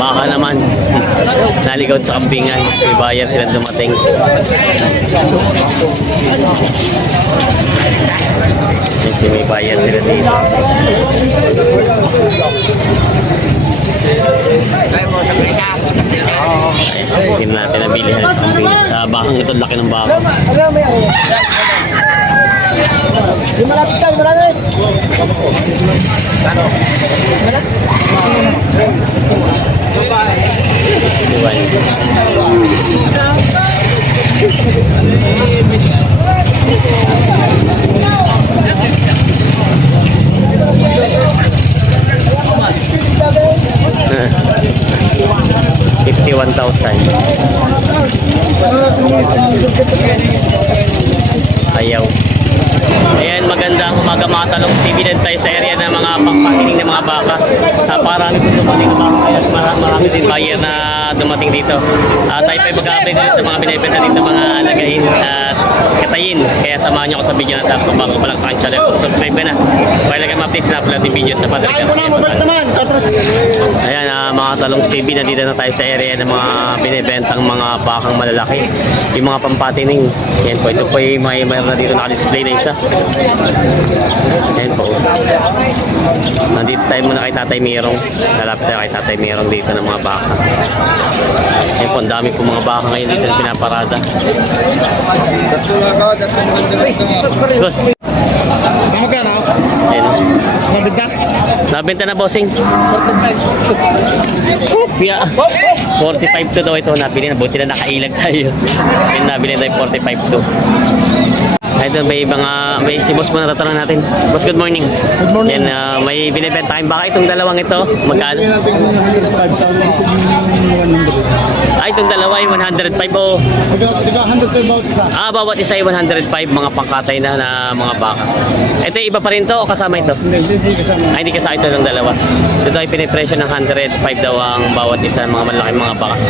baka naman naligaw sa kambingan. May buyer sila dumating. Kasi may buyer sila dito. Hindi natin nabili sa kambingan. Sa bakang ito, laki ng baka. Malapit tayo, malapit. Ayaw. Ayan, magandang umaga mga talong TV din tayo sa area ng mga pangpakiling ng mga baka. Parami po dumating na baka, kaya marami din buyer na dumating dito. Tayo pa mag-update ulit ng mga binibenta dito mga alagain at katayin. Kaya samahan nyo ako sa video na ito kung bago pa lang sa aking channel. Kung subscribe ka na, para lang kayo ma-update na upload yung video sa Padrikas. Ayan, mga talong TV, nandito na tayo sa area ng mga binibentang mga bakang malalaki. Yung mga pampatining. Yan po, ito po yung mayroon na dito naka-display na isa. Ayan po. Nandito tayo muna kay Tatay Mirong. Lalapit tayo kay Tatay Mirong dito ng mga baka. Ayan po, ang dami po mga baka ngayon dito na pinaparada. Boss. Magkano? Ayan. Nabenta? Nabenta na, bossing. 45 to daw ito nabili na. Buti na nakailag tayo. Nabili tayo 45 to. Ito may si boss mo na tatanong natin. Boss, good morning. Good morning. Yan, may binibenta kayong baka itong dalawang ito. Magkano? Ay, itong dalawa ay 105 o. Bawat isa ay 105 mga pangkatay na mga baka. Ito iba pa rin to o kasama ito? Hindi kasama. Ay, hindi kasama ito ng dalawa. Ito ay pinipresyo ng 105 daw ang bawat isa mga malaking mga baka.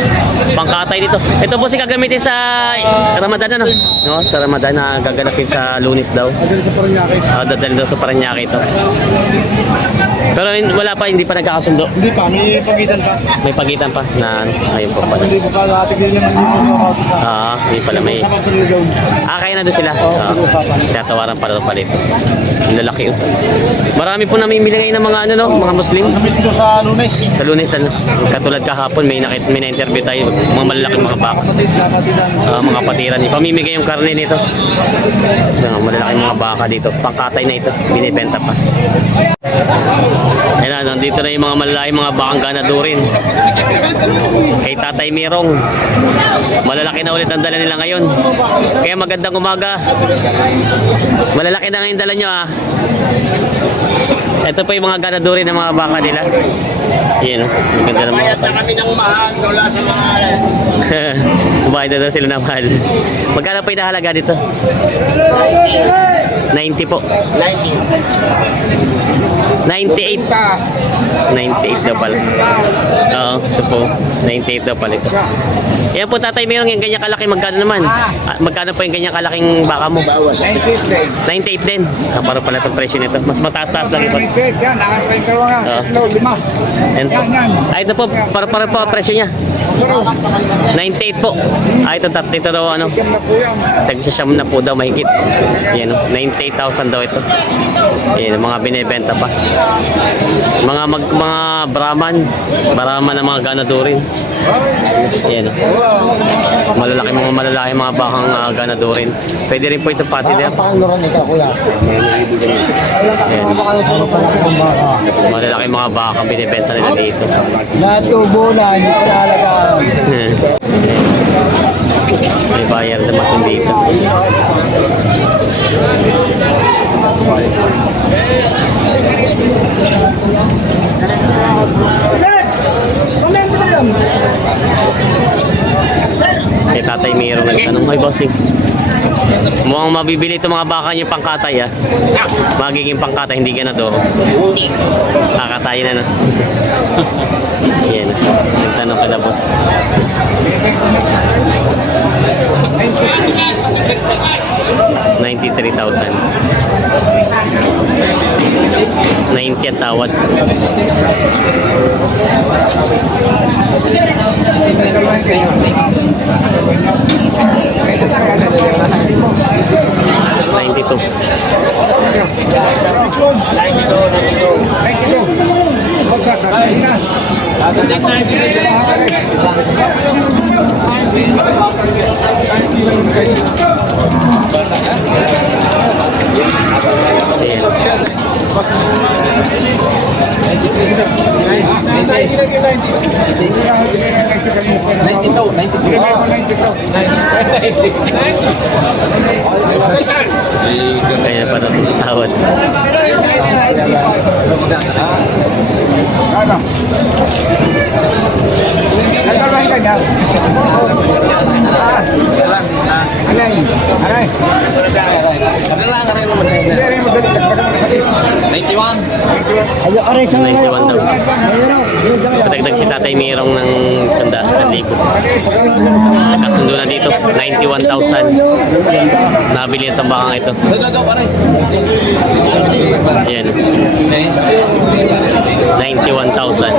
Pangkatay dito. Ito po si gagamitin sa Ramadan ano? No, sa Ramadan na gaganapin sa Lunes daw. Dadali sa Paranaque. Dadali daw sa Paranaque ito. Pero wala pa, hindi pa nagkakasundo. Hindi pa, may pagitan pa. May pagitan pa na ayun po pala. Hindi pa pala, ating din yung isa. Hindi pala may. Sa pagkaligaw. Kaya na doon sila. Pag-uusapan. Tinatawaran pala doon pala ito. Ang lalaki ito. Marami po namimili ngayon ng mga ano no, mga Muslim. Kami dito sa Lunes. Sa Lunes ano, katulad kahapon may na-interview tayo mga malalaking mga baka. Sa Katilan. Mga patiran. Ipamimigay yung karne nito. Malalaking mga baka dito. Pangkatay na ito. Binibenta pa. Ayan, nandito na yung mga malalaking mga bakang ganadurin. Kay Tatay Mirong. Malalaki na ulit ang dala nila ngayon. Kaya magandang umaga. Malalaki na ngayon dala nyo ah. Ito pa yung mga ganadurin ng mga baka nila. Yan, maganda naman. Bayad na kami ng mahal, wala sa mahal. Bayad na daw sila ng mahal. Magkano pa yung nahalaga dito? 90 po. 98. 98 daw pala. Oo, ito po. 98 daw pala ito. Yan po Tatay Mirong, yung ganyan kalaki magkano naman? Magkano po yung ganyan kalaking baka mo? 98 din. Para pala itong presyo nito. Mas mataas-taas lang ito. 98 yan, nakakain ka nga. Oo. 5. Yan po. Ito po, para po ang presyo niya. 98 po. Ito daw ano. Tag-siyam na po daw mahigit. Yan, 98,000 daw ito. Yan, mga binebenta pa. Mga Brahman ng mga ganadurin. Yan. Malalaki mga bakang ganadurin. Pwede rin po ito pati din. Pakanluran ikaw, kuya. Yan. Malalaki mga bakang binebenta nila dito. Natubo na, hindi ko naalagaan. May bayar naman dito. Kay Tatay Mirong nagtanong, "Hoy bossing, mukhang mabibili itong mga baka niyo pangkatay ah. Magiging pangkatay, hindi ka na to. Kakatayin na no." Yan. Nagtanong ka na boss. 93,000. 90 ang tawad. Kaya pa natutawad. Aray sa 91 daw. Patagdag si Tatay Mirong ng 100,000. Nagkasundo na dito, 91,000. Nabili ang tambakang ito. Ayan. 91,000.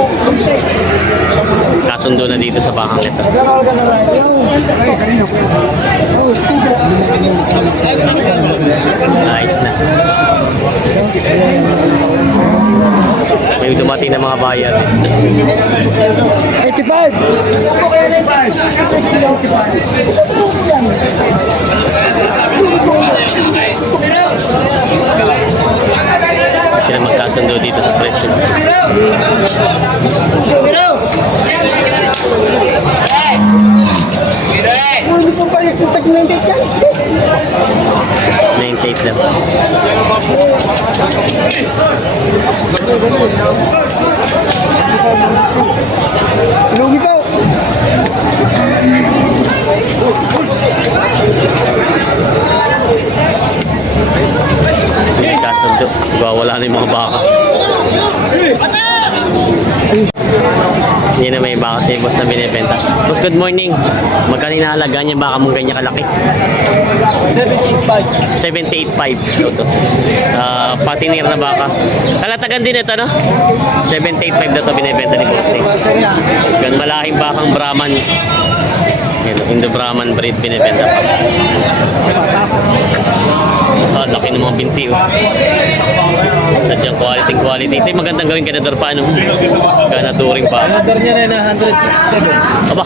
Kasundo na dito sa bakang ito. Ayos na. May dumating na mga bayar. 85! Sila magkasundo dito sa presyo. Hindi po pares ng tag-98 yan. 98 lang. Lugi po! May kasundo. Wala na yung mga baka. Hindi na may baka si boss na binibenta. Boss, good morning. Magkano inahalaga niya baka mong ganyan kalaki? 785. 785 daw to. Patinir na baka. Kalatagan din ito, no? 785 daw to binibenta ni boss. Gan malahing bakang Brahman. Yan, Indo Brahman breed binibenta pa. Laki ng mga binti, oh. Sadyang quality. Ito yung magandang gawin ganador pa, ano? Ganaduring pa. Another niya na 167. Aba,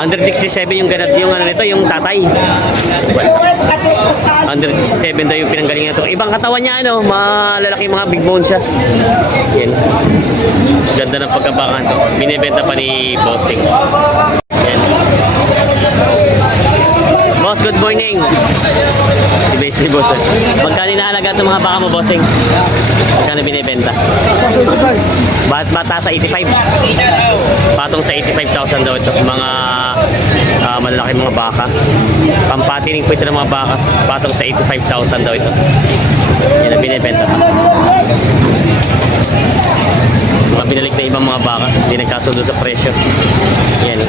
167 yung ganad, yung ano nito, yung tatay. 167 daw yung pinanggalingan ito. Ibang katawan niya, ano, malalaki mga big bones siya. Yan. Ganda ng pagkabakan to. Binibenta pa ni Bossing. Yan. Boss, good morning. Si Boss. Magkano inahalaga itong mga baka mo, Bossing? Magkano binibenta? Bata sa 85. Patong sa 85,000 daw ito. Mga malalaki mga baka. Pampatining po ito ng mga baka. Patong sa 85,000 daw ito. Yan ang binibenta pa. Mga binalik na ibang mga baka. Hindi nagkasundo sa presyo. Yan.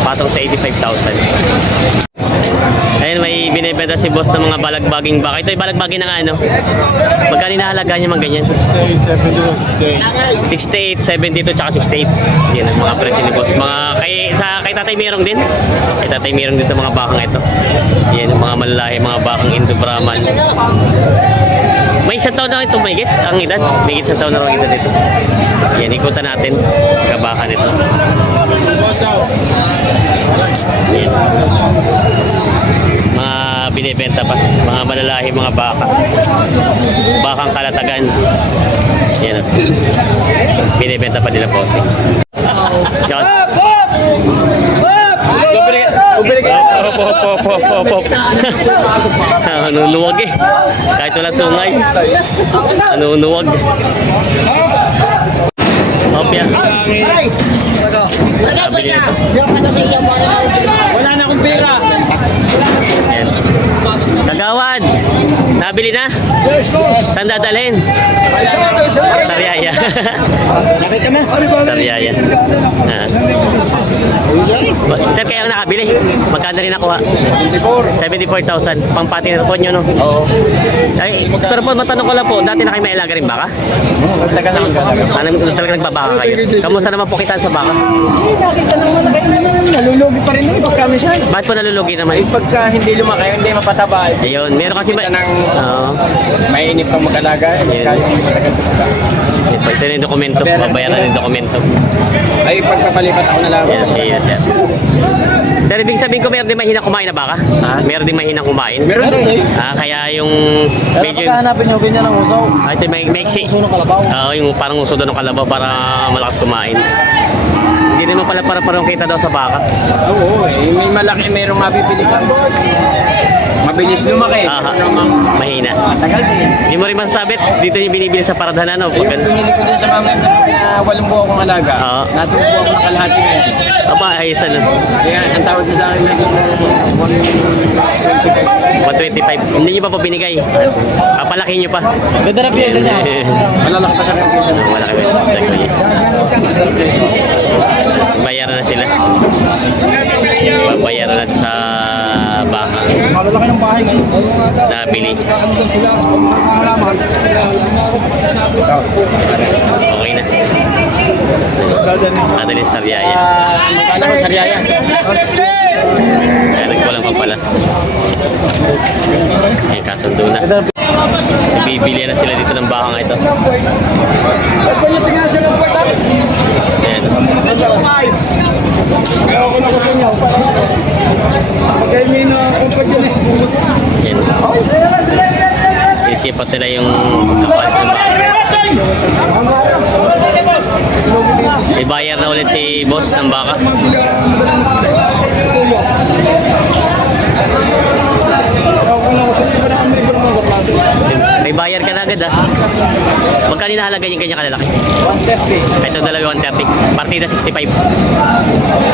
Patong sa 85,000. Ayun, may binibenta si boss ng mga balagbaging baka. Ito yung balagbaging na nga, ano? Magkano inahalaga niya mga ganyan? 68, 72, tsaka 68. Yan ang mga presyo ni boss. Mga kay Tatay Mirong din. Kay Tatay Mirong dito mga bakang ito. Yan ang mga malalahi, mga bakang Indo Brahman. May isang taon na ito, mahigit ang edad. May isang taon na rin edad ito. Yan, ikutan natin. Kabakan ito. Yan. Mga binibenta pa, mga malalahi, mga baka, bakang kalatagan. Yan, binibenta pa nila po. Yan. Nanunuwag eh. Kahit wala sungay. Nanunuwag. Opya. Sabi nito. Wala na akong pera. Yan. Kagawad. Nabili na? Yes, boss. Saan dadalhin? Sariaya. Nakita mo? Sariaya. Ah. Sir, kayo ang nakabili. Magkano rin nakuha? 74,000. Pampati na po nyo, no? Oo. Ay, pero po, matanong ko lang po, dati na kayo may alaga rin baka? Tagal lang. Talaga nagbabaka kayo. Kamusta naman po kita sa baka? Nakita naman na kayo nalulugi pa rin naman pagka minsan. Bakit po nalulugi naman? Pagka hindi lumaki, hindi mapataba. Ayun, meron kasi ba? Oo. Mainit pang mag-alaga. Ito na yung dokumento, babayaran yung dokumento. Ay, pagpapalipat ako na lang. Yes, yes, yes. Sir, ibig sabihin ko meron din mahina kumain na baka? Ha? Meron din mahina kumain? Meron din. Kaya yung Pero medyo... pagkahanapin nyo, ganyan ang usaw. Ito may maiksi. Uso ng kalabaw. Oo, yung parang uso doon ng kalabaw para malakas kumain. Hindi naman pala parang kita daw sa baka. Oo, may malaki, mayroong mabibili ka. Mabilis lumaki. Aha, mahina. Tagal din. Hindi mo rin masasabit, dito yung binibili sa paradhan ano? Yung pinili ko din sa mama na walang buwan kong alaga. Oo. Natutuwa ko ng kalahati ngayon. Aba, ayos ano. Kaya ang tawag niya sa akin na 125. Hindi nyo pa po binigay. Papalaki nyo pa. Ganda na piyesa niya. Malalaki pa sa piyesa. Malaki pa. Bayaran na sila. Bayaran na sa baka. Malalaki ng bahay ngayon. Nabili. Okay na. Nadali sa Sariaya. Magkano ko Sariaya? Kaya nagkulang pa pala. Eh, kasundo na. Bibili na sila dito ng bakang ito. Ayan. Kaya ako na gusto niyo. Pagkaya may na-compad yun eh. Ayan. Isipat nila yung kapalit ng baka. May bayar na ulit si boss ng baka. May bayar ka na agad ah. Magkano nahalaga yung kanya kalalaki? 130. Ito dalawa 130. Partida 65.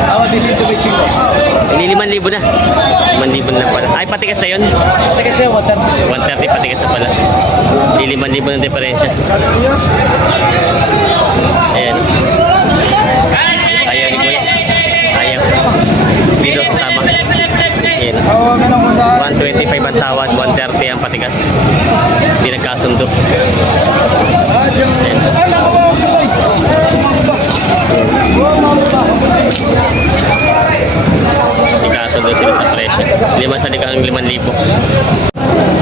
Awa, disito may chino. Hindi 5,000 na. 5,000 na pala. Ay, patigas na yun. Tagas na yung 130. 130 patigas na pala. Hindi 5,000 ng diferensya. Ayan. Ayaw ni Kuya. Ayaw. Dito kasama. Ayan. Oo, meron ko sa... 125 ang tawad, 130 ang patigas. Hindi nagkasundo. Nagkasundo sila sa presyo. 5 sa likang 5,000.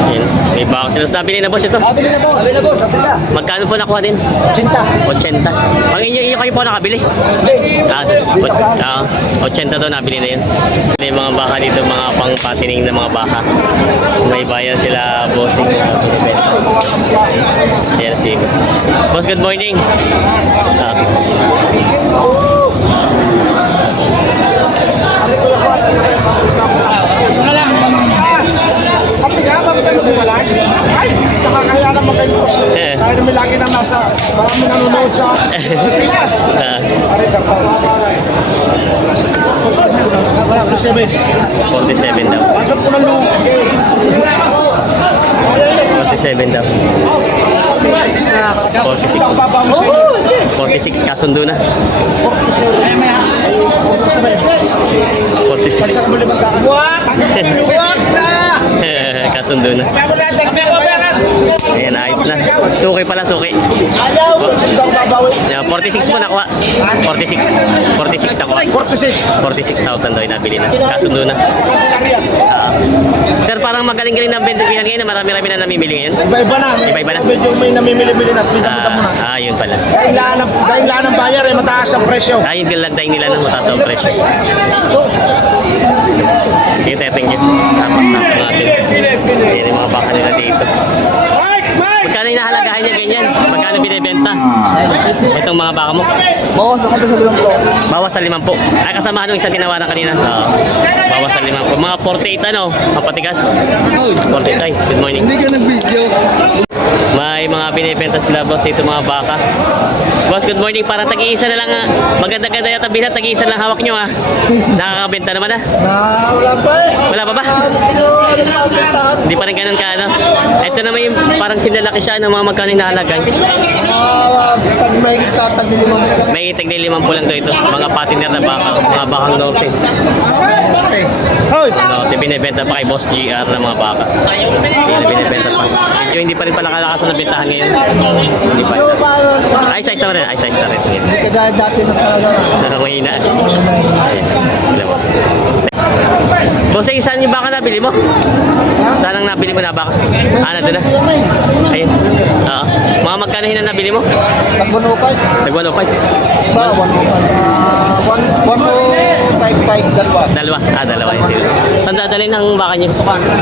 Ayan. May baka sila. Nabili na boss ito. Abili na po. Abili na po, sabi na. Magkano po nakuha din? Cinta. 80. Pag inyo kayo po nakabili? Hindi. 80 daw nabili na yun. May mga baka dito, mga pang-patining na mga baka. May bayan sila, bossing. Ayan si boss. Boss, good morning. Ay, nakakaya naman kayo boss. Tayo naman lagi na nasa, marami nanonood sa Pilipinas. Aray ka pa. Wala ko 7. 47 daw. Agad ko na lumo. 47 daw. 46. 46 kasundo na. 46. Kasundo na. Ayan, ayos na. Suki pala, suki. Ayaw, daw babawi. 46 po nakuha. 46. 46 nakuha. 46. 46,000 daw yung nabili na. Kasundo na. Sir, parang magaling-galing na benta-bihan ngayon na marami-rami na namimili ngayon. Iba-iba na. Iba-iba na. Medyo may namimili-mili na at pinta-punta mo na. Yun pala. Dahil lahat ng bayar ay mataas ang presyo. Yung dilagday nila ng mataas ang presyo. Sige, sir, thank you. Tapos na ito natin. Ayan yung mga baka nila dito. Magkano yung nahalagahan niya ganyan? Magkano binibenta? Itong mga baka mo? Bawas ako sa bilang ko. Bawas sa 5 po. Ay, kasama nung isang tinawaran kanina. Oo. Bawas sa 5 po. Mga 48 ano? Mapatigas. 48 ay. Good morning. Hindi ka nag-video. May mga binibenta sila boss dito mga baka. Boss, good morning. Para tag-iisa na lang. Maganda-ganda yata bilang tag-iisa lang hawak nyo ha. Nakakabenta naman ha. Wala pa eh. Wala pa ba? Hindi pa rin ganun ka ano. Ito naman yung parang sinalaki siya ng mga magkano hinahalagan. Pag may tatag nila mo. May itag na 5 lang to ito. Mga patiner na baka. Mga bakang norte. Hoy! Norte, binibenta pa kay Boss GR ng mga baka. Binibenta pa. Yung hindi pa rin pala kalakasan na bentahan ngayon. Hindi pa rin. Ayos-ayos na rin. Ayos-ayos na rin. Hindi ka dahil dati na talaga. Mahina. Ayan, sila boss. Boss, saan yung baka nabili mo? Saan ang nabili mo na baka? Nandun na. Ayun. Oo. Mga magkano hinan nabili mo? Nag-105. Nag-105. Ba, 105, dalawa. Dalawa yung sila. Saan dadalhin ang baka niyo?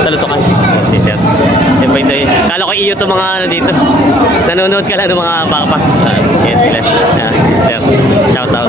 Sa lutukan. Si sir. Yan ba ito yun? Kala ko iyo to mga ano dito. Nanonood ka lang ng mga baka pa. Yes sila. Sir. Shout out.